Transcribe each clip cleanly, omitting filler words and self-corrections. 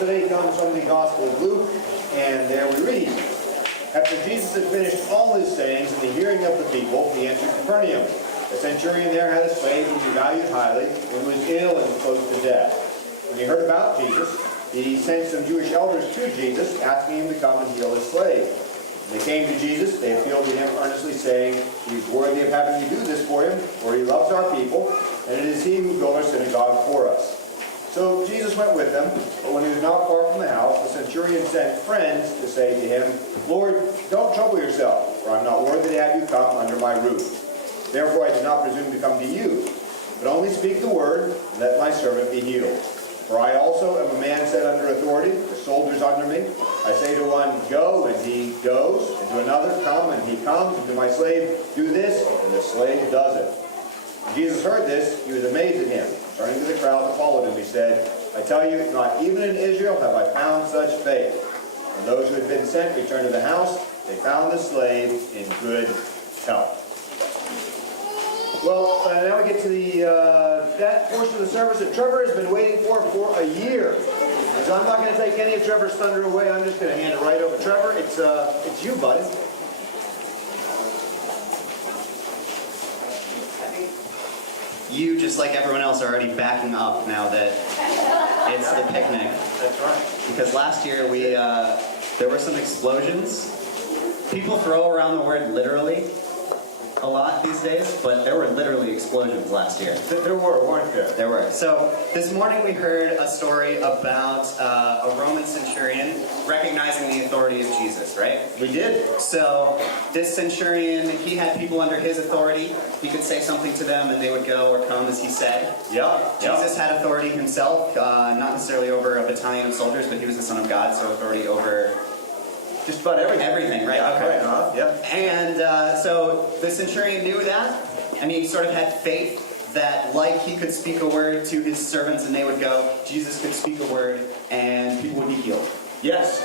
today comes from the Gospel of Luke, and there we read, "After Jesus had finished all his sayings in the hearing of the people, he entered Capernaum. The centurion there had a slave whom he valued highly, and was ill and close to death. When he heard about Jesus, he sent some Jewish elders to Jesus, asking him to come and heal his slave. When they came to Jesus, they appealed to him earnestly, saying, 'He is worthy of having you do this for him, for he loves our people, and it is he who built our synagogue for us.' So Jesus went with them, but when he was not far from the house, the centurion sent friends to say to him, 'Lord, don't trouble yourself, for I am not worthy to have you come under my roof. Therefore I did not presume to come to you, but only speak the word, and let my servant be healed. For I also am a man set under authority, with soldiers under me. I say to one, go, and he goes, and to another, come, and he comes, and to my slave, do this, and the slave does it.' When Jesus heard this, he was amazed at him. Turning to the crowd that followed him, he said, 'I tell you, not even in Israel have I found such faith.' When those who had been sent returned to the house, they found the slave in good health." Well, now we get to that portion of the service that Trevor has been waiting for a year. And so I'm not going to take any of Trevor's thunder away. I'm just going to hand it right over. Trevor, it's you, buddy. You, just like everyone else, are already backing up now that it's the picnic. That's right. Because last year there were some explosions. People throw around the word literally a lot these days, but there were literally explosions last year. There were, weren't there? There were. So this morning we heard a story about a Roman centurion recognizing the authority of Jesus, right? We did. So this centurion, he had people under his authority. He could say something to them and they would go or come as he said. Yep. Jesus had authority himself, not necessarily over a battalion of soldiers, but he was the Son of God, so authority over just about everything. everything, right? Yeah, Okay. right, yeah. And so the centurion knew that, and he sort of had faith that, like he could speak a word to his servants and they would go, Jesus could speak a word and people would be healed. Yes.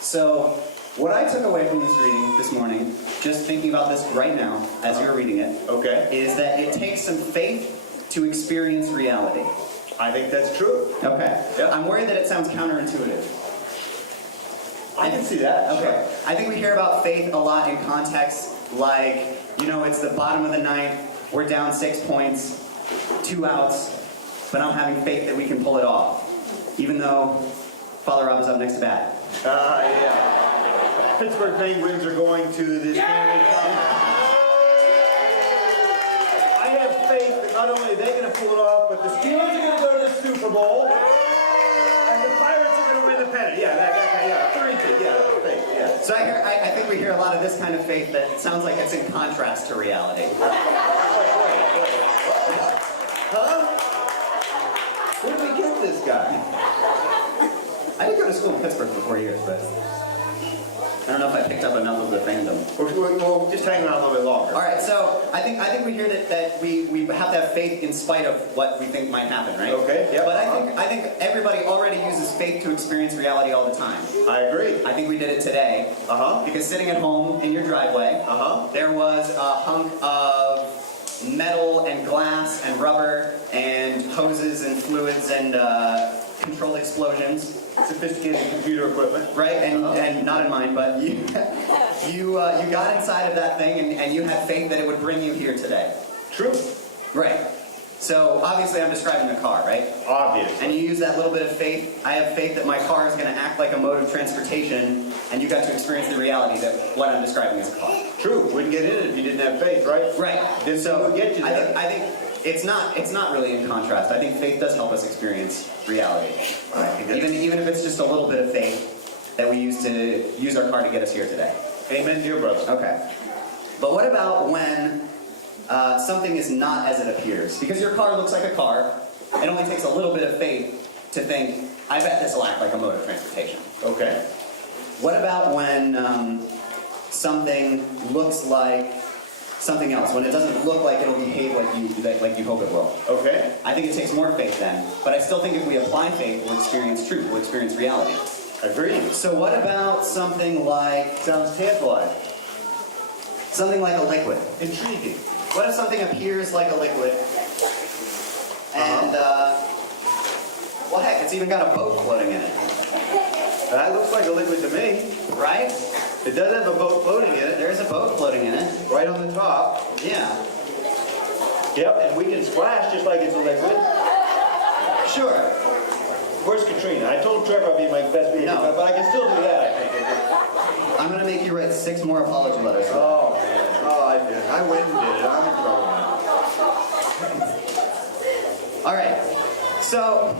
So what I took away from this reading this morning, just thinking about this right now as you're reading it, Okay. is that it takes some faith to experience reality. I think that's true. Okay. Yep. I'm worried that it sounds counterintuitive. I can see that. Okay. Sure. I think we hear about faith a lot in contexts like, it's the bottom of the ninth, we're down 6 points, 2 outs, but I'm having faith that we can pull it off, even though Father Rob is up next to bat. Yeah. Pittsburgh Penguins are going to this game. I have faith that not only are they going to pull it off, but the Steelers are going to go to the Super Bowl, and the Pirates are going to win the pennant. Faith, yeah. So I think we hear a lot of this kind of faith that sounds like it's in contrast to reality. Huh? Where did we get this guy? I did go to school in Pittsburgh for 4 years, but I don't know if I picked up enough of the fandom. We'll just hang around a little bit longer. All right, so I think we hear that we have to have faith in spite of what we think might happen, right? Okay, yeah. But I think everybody already uses faith to experience reality all the time. I agree. I think we did it today. Because sitting at home in your driveway, there was a hunk of metal and glass and rubber and hoses and fluids and controlled explosions. Sophisticated computer equipment. Right, and not in mine, but you got inside of that thing and you had faith that it would bring you here today. True. Right. So obviously I'm describing the car, right? Obvious. And you use that little bit of faith. I have faith that my car is going to act like a mode of transportation, and you got to experience the reality that what I'm describing is a car. True. Wouldn't get in it if you didn't have faith, right? Right. Then so we'll get you there. I think it's not really in contrast. I think faith does help us experience reality. Even if it's just a little bit of faith that we use our car to get us here today. Amen, dear brother. Okay. But what about when something is not as it appears? Because your car looks like a car. It only takes a little bit of faith to think, I bet this will act like a mode of transportation. Okay. What about when something looks like something else, when it doesn't look like it'll behave like you hope it will? Okay. I think it takes more faith then. But I still think if we apply faith, we'll experience truth, we'll experience reality. Agreed. So what about something like... Sounds tantalizing. Something like a liquid. Intriguing. What if something appears like a liquid, and, well heck, it's even got a boat floating in it. That looks like a liquid to me. right? It does have a boat floating in it, There's a boat floating in it. right on the top. Yeah, Yep, and we can splash just like it's a liquid. sure. Where's Katrina? I told Trevor I'd be my best behavior, No. but I can still do that, I think. I'm gonna make you write 6 more apology letters. Oh, man. Oh, I did. I went and did it. I'm in trouble now. All right, so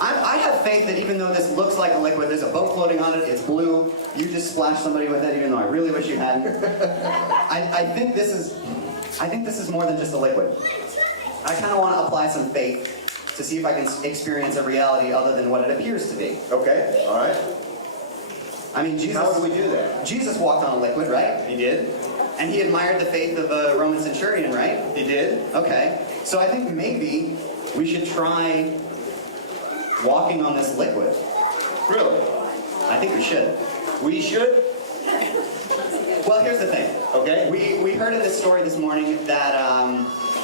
I have faith that even though this looks like a liquid, there's a boat floating on it, it's blue, you just splashed somebody with it, even though I really wish you hadn't. I think this is more than just a liquid. I kind of want to apply some faith to see if I can experience a reality other than what it appears to be. Okay, all right. I mean, How would we do that? Jesus walked on a liquid, right? He did. And he admired the faith of a Roman centurion, right? He did. Okay, so I think maybe we should try walking on this liquid. Really? I think we should. We should? Well, here's the thing. Okay. We heard in this story this morning that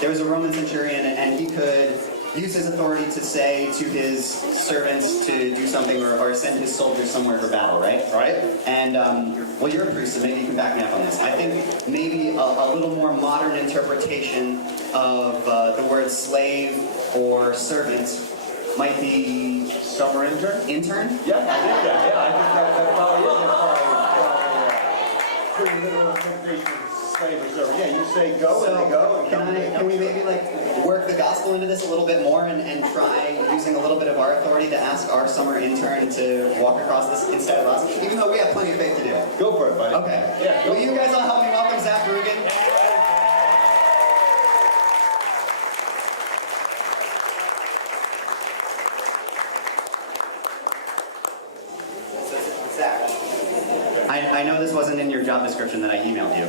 there was a Roman centurion and he could use his authority to say to his servants to do something or send his soldiers somewhere for battle, right? Right. And, well, you're a priest, so maybe you can back me up on this. I think maybe a little more modern interpretation of the word slave or servant might be Summer intern? intern? Yeah, I did that. Yeah, I think that probably is a pretty literal interpretation of slave or servant. Yeah, you say go and they go. And Can we maybe like work the gospel into this a little bit more and try using a little bit of our authority to ask our summer intern to walk across this instead of us, even though we have plenty of faith to do it? Go for it, buddy. Okay. Yeah. Will you guys all help me welcome Zach Rugen? Zach, I know this wasn't in your job description that I emailed you,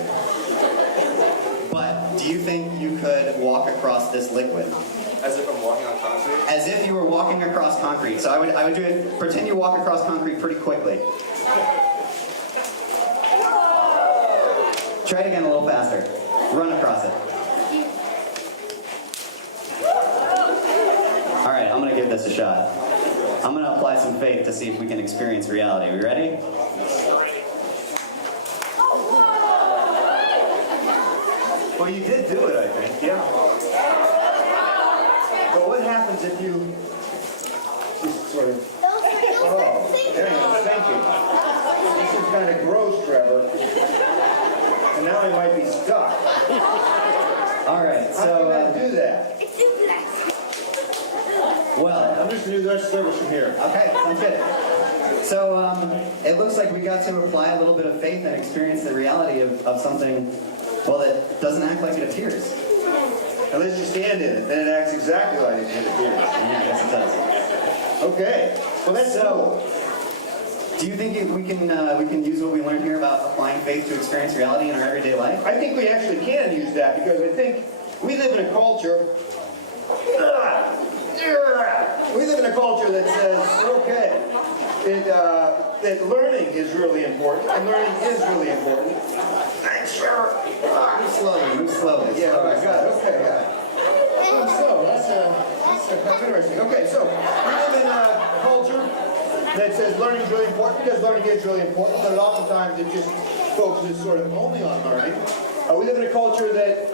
but do you think you could walk across this liquid? As if I'm walking on concrete? As if you were walking across concrete. So I would do it, pretend you walk across concrete pretty quickly. Try it again a little faster. Run across it. All right, I'm gonna give this a shot. I'm gonna apply some faith to see if we can experience reality. Are we ready? Well, you did do it, I think. Yeah. But what happens if you just sort of... Oh, there you go. Thank you. This is kind of gross, Trevor. And now I might be stuck. All right, How can I do that? well, I'm just going to do the rest of the service from here. okay, sounds good. So it looks like we got to apply a little bit of faith and experience the reality of something, well, that doesn't act like it appears. Unless you stand in it, then it acts exactly like it appears. Yeah, I guess it does. Okay. Well, that's cool. Do you think we can use what we learned here about applying faith to experience reality in our everyday life? I think we actually can use that because I think we live in a culture. We live in a culture that says, okay, that learning is really important, and learning is really important. Sure. Move slowly, move slowly. Yeah, all right, got it. Okay, yeah. So that's interesting. Okay, so we live in a culture that says learning is really important because learning is really important, but oftentimes it just focuses sort of only on learning. We live in a culture that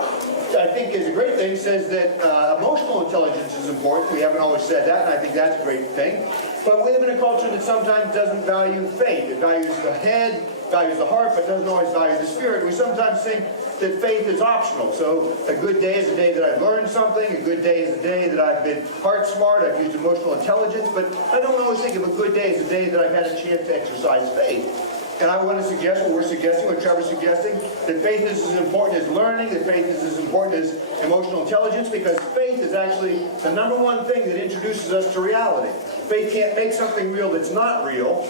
I think is a great thing, says that emotional intelligence is important. We haven't always said that, and I think that's a great thing. But we live in a culture that sometimes doesn't value faith. It values the head, values the heart, but doesn't always value the spirit. We sometimes think that faith is optional. So a good day is a day that I've learned something. A good day is a day that I've been heart smart. I've used emotional intelligence. But I don't always think of a good day as a day that I've had a chance to exercise faith. And I want to suggest what we're suggesting, what Trevor's suggesting, that faith is as important as learning, that faith is as important as emotional intelligence, because faith is actually the #1 thing that introduces us to reality. Faith can't make something real that's not real,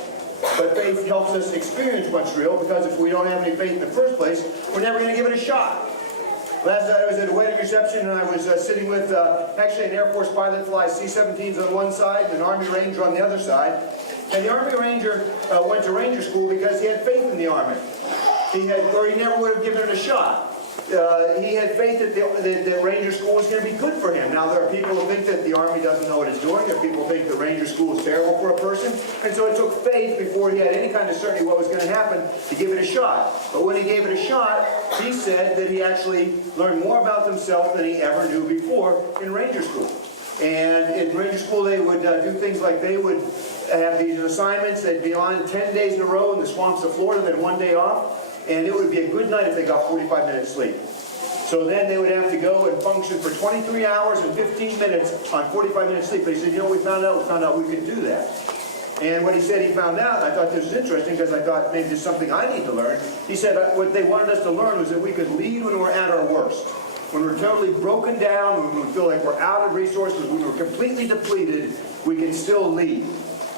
but faith helps us experience what's real, because if we don't have any faith in the first place, we're never going to give it a shot. Last night I was at a wedding reception and I was sitting with actually an Air Force pilot flies C-17s on one side and an Army Ranger on the other side. And the Army Ranger went to Ranger School because he had faith in the Army. He never would have given it a shot. he had faith that Ranger School was going to be good for him. Now, there are people who think that the Army doesn't know what it's doing. There are people who think that Ranger School is terrible for a person. And so it took faith before he had any kind of certainty what was going to happen to give it a shot. But when he gave it a shot, he said that he actually learned more about himself than he ever knew before in Ranger School. And in Ranger School, they would do things like they would have these assignments. They'd be on 10 days in a row in the swamps of Florida, then 1 day off. And it would be a good night if they got 45 minutes sleep. So then they would have to go and function for 23 hours and 15 minutes on 45 minutes sleep. But he said, you know, we found out we could do that. And what he said he found out, I thought this was interesting because I thought maybe this is something I need to learn. He said what they wanted us to learn was that we could lead when we're at our worst. When we're totally broken down, when we feel like we're out of resources, when we're completely depleted, we can still lead.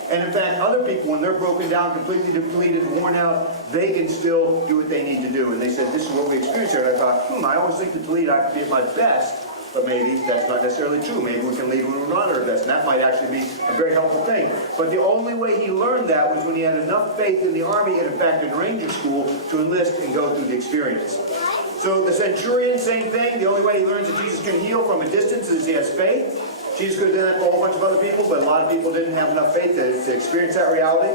And in fact, other people, when they're broken down, completely depleted, worn out, they can still do what they need to do. And they said, this is what we experience here. And I thought, I always think that to lead, I have to be at my best. But maybe that's not necessarily true. Maybe we can lead when we're not at our best. And that might actually be a very helpful thing. But the only way he learned that was when he had enough faith in the Army and, in fact, in Ranger School to enlist and go through the experience. So the centurion, same thing. The only way he learns that Jesus can heal from a distance is he has faith. Jesus could have done that for a whole bunch of other people, but a lot of people didn't have enough faith to experience that reality.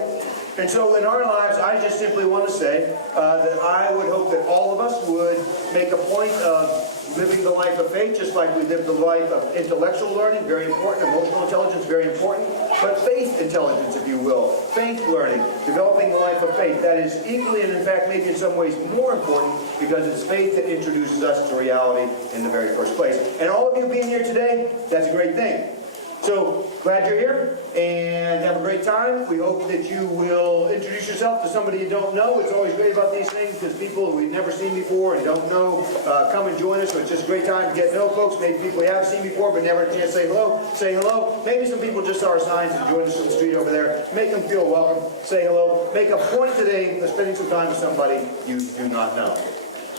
And so in our lives, I just simply want to say that I would hope that all of us would make a point of living the life of faith, just like we live the life of intellectual learning, very important, emotional intelligence, very important, but faith intelligence, if you will, faith learning, developing the life of faith, that is equally and in fact maybe in some ways more important because it's faith that introduces us to reality in the very first place. And all of you being here today, that's a great thing. So, glad you're here, and have a great time. We hope that you will introduce yourself to somebody you don't know. It's always great about these things, because people we've never seen before and don't know come and join us, so it's just a great time to get to know folks. Maybe people you haven't seen before, but never had a chance to say hello. Say hello. Maybe some people just saw our signs and joined us on the street over there. Make them feel welcome. Say hello. Make a point today of spending some time with somebody you do not know.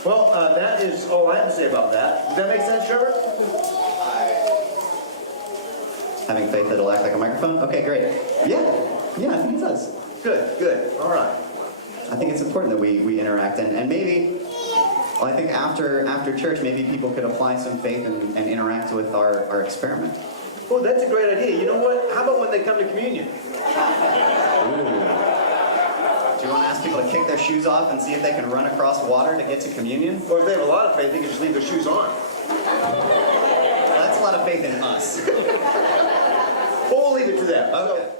Well, that is all I have to say about that. Does that make sense, Trevor? Having faith that it'll act like a microphone? Okay, great. Yeah, I think it does. Good. All right. I think it's important that we interact, and maybe, well, I think after church, maybe people could apply some faith and interact with our experiment. Oh, that's a great idea. You know what? How about when they come to communion? Ooh. Do you want to ask people to kick their shoes off and see if they can run across water to get to communion? Or if they have a lot of faith, they can just leave their shoes on. That's a lot of faith in us. We'll leave it to them. Okay.